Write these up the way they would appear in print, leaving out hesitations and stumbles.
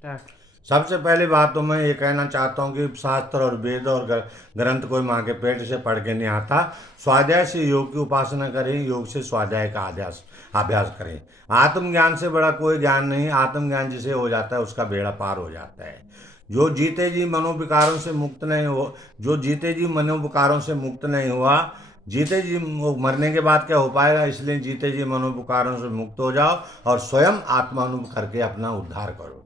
Start. सबसे पहली बात तो मैं ये कहना चाहता हूँ कि शास्त्र और वेद और ग्रंथ कोई माँ के पेट से पढ़ के नहीं आता। स्वाध्याय से योग की उपासना करें, योग से स्वाध्याय का अभ्यास अभ्यास करें। आत्मज्ञान से बड़ा कोई ज्ञान नहीं। आत्मज्ञान जिसे हो जाता है उसका बेड़ा पार हो जाता है। जो जीते जी मनोविकारों से मुक्त नहीं हो जो जीते जी मनोविकारों से मुक्त नहीं हुआ, जीते जी मरने के बाद क्या हो पाएगा। इसलिए जीते जी मनोविकारों से मुक्त हो जाओ और स्वयं आत्मानुभव करके अपना उद्धार करो।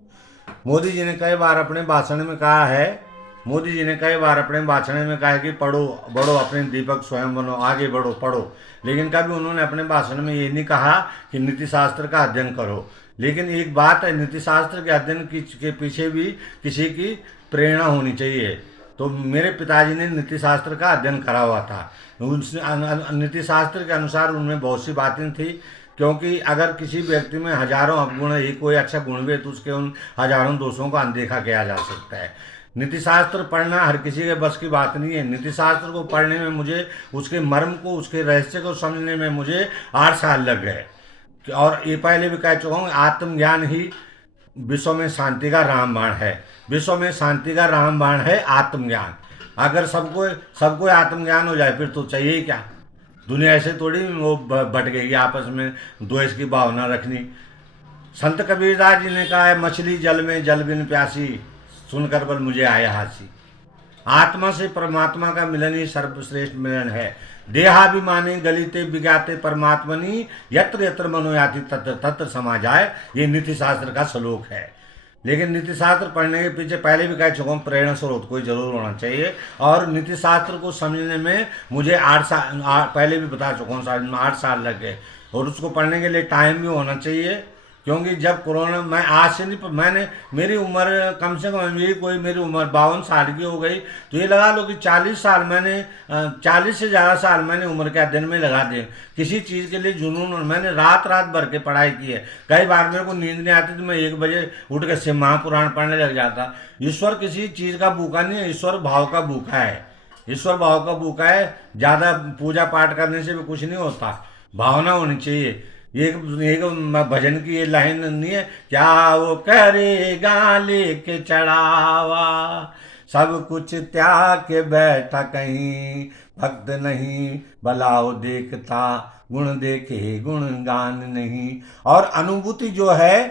मोदी जी ने कई बार अपने भाषण में कहा है मोदी जी ने कई बार अपने भाषण में कहा है कि पढ़ो बढ़ो, अपने दीपक स्वयं बनो, आगे बढ़ो पढ़ो। लेकिन कभी उन्होंने अपने भाषण में ये नहीं कहा कि नीति शास्त्र का अध्ययन करो। लेकिन एक बात है, नीति शास्त्र के अध्ययन के पीछे भी किसी की प्रेरणा होनी चाहिए। तो मेरे पिताजी ने नीति शास्त्र का अध्ययन करा हुआ था। नीति शास्त्र के अनुसार उनमें बहुत सी बातें थी, क्योंकि अगर किसी व्यक्ति में हजारों अवगुण है, कोई अच्छा गुण भी है, तो उसके उन हजारों दोषों को अनदेखा किया जा सकता है। नीति शास्त्र पढ़ना हर किसी के बस की बात नहीं है। नीति शास्त्र को पढ़ने में मुझे, उसके मर्म को, उसके रहस्य को समझने में मुझे 8 साल लग गए। और ये पहले भी कह चुका हूँ, आत्मज्ञान ही विश्व में शांति का रामबाण है। विश्व में शांति का रामबाण है आत्मज्ञान। अगर सबको सबको आत्मज्ञान हो जाए फिर तो चाहिए ही क्या। दुनिया ऐसे थोड़ी वो बट गई आपस में द्वेष की भावना रखनी। संत कबीरदास जी ने कहा है, मछली जल में जल बिन प्यासी, सुनकर बल मुझे आया हासी। आत्मा से परमात्मा का मिलन ही सर्वश्रेष्ठ मिलन है। देहाभिमानी गलिते विज्ञाते परमात्मनि, यत्र यत्र मनोयाति तत्र तत्र समा जाए। ये नीति शास्त्र का श्लोक है। लेकिन नीति शास्त्र पढ़ने के पीछे पहले भी कह चुका हूँ, प्रेरणा स्रोत कोई जरूर होना चाहिए। और नीति शास्त्र को समझने में मुझे 8 साल, पहले भी बता चुका हूँ, 8 साल लग गए। और उसको पढ़ने के लिए टाइम भी होना चाहिए। क्योंकि जब कोरोना, मैं आज से नहीं, मैंने, मेरी उम्र कम से कम, यही कोई, मेरी उम्र 52 साल की हो गई। तो ये लगा लो कि 40 साल मैंने, 40 से ज़्यादा साल मैंने उम्र के अध्ययन में लगा दिए। किसी चीज़ के लिए जुनून, और मैंने रात रात भर के पढ़ाई की है। कई बार मेरे को नींद नहीं आती तो मैं 1 बजे उठ के शिव महापुराण पढ़ने लग जाता। ईश्वर किसी चीज़ का भूखा नहीं है, ईश्वर भाव का भूखा है। ईश्वर भाव का भूखा है। ज़्यादा पूजा पाठ करने से भी कुछ नहीं होता, भावना होनी चाहिए। एक एक भजन की ये लाइन नहीं है, क्या वो करेगा लेके चढ़ावा, सब कुछ त्याग के बैठा कहीं, भक्त नहीं भलाओ देखता, गुण देखे गुण गान नहीं। और अनुभूति जो है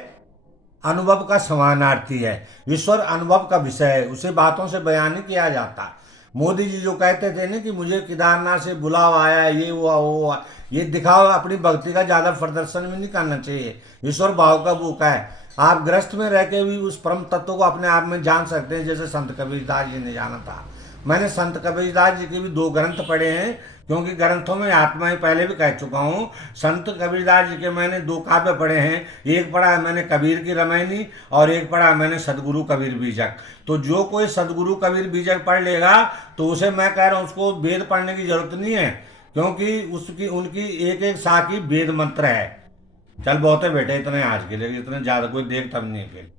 अनुभव का समानार्थी है। ईश्वर अनुभव का विषय है, उसे बातों से बयान नहीं किया जाता। मोदी जी जो कहते थे ना कि मुझे केदारनाथ से बुलाव आया, ये हुआ वो हुआ, ये दिखाओ, अपनी भक्ति का ज़्यादा प्रदर्शन भी नहीं करना चाहिए। ईश्वर भाव का भूखा है। आप ग्रस्त में रह के भी उस परम तत्व को अपने आप में जान सकते हैं, जैसे संत कबीरदास जी ने जाना था। मैंने संत कबीरदास जी के भी 2 ग्रंथ पढ़े हैं, क्योंकि ग्रंथों में आत्मा ही, पहले भी कह चुका हूँ। संत कबीरदास जी के मैंने 2 काव्य पढ़े हैं। एक पढ़ा है मैंने कबीर की रामायणी, और एक पढ़ा है मैंने सदगुरु कबीर बीजक। तो जो कोई सदगुरु कबीर बीजक पढ़ लेगा, तो उसे मैं कह रहा हूँ, उसको वेद पढ़ने की जरूरत नहीं है, क्योंकि उसकी उनकी एक एक शाखी वेद मंत्र है। चल बहुत है बेटे, इतने आज के लिए, इतने ज़्यादा कोई देख तब नहीं है फिर।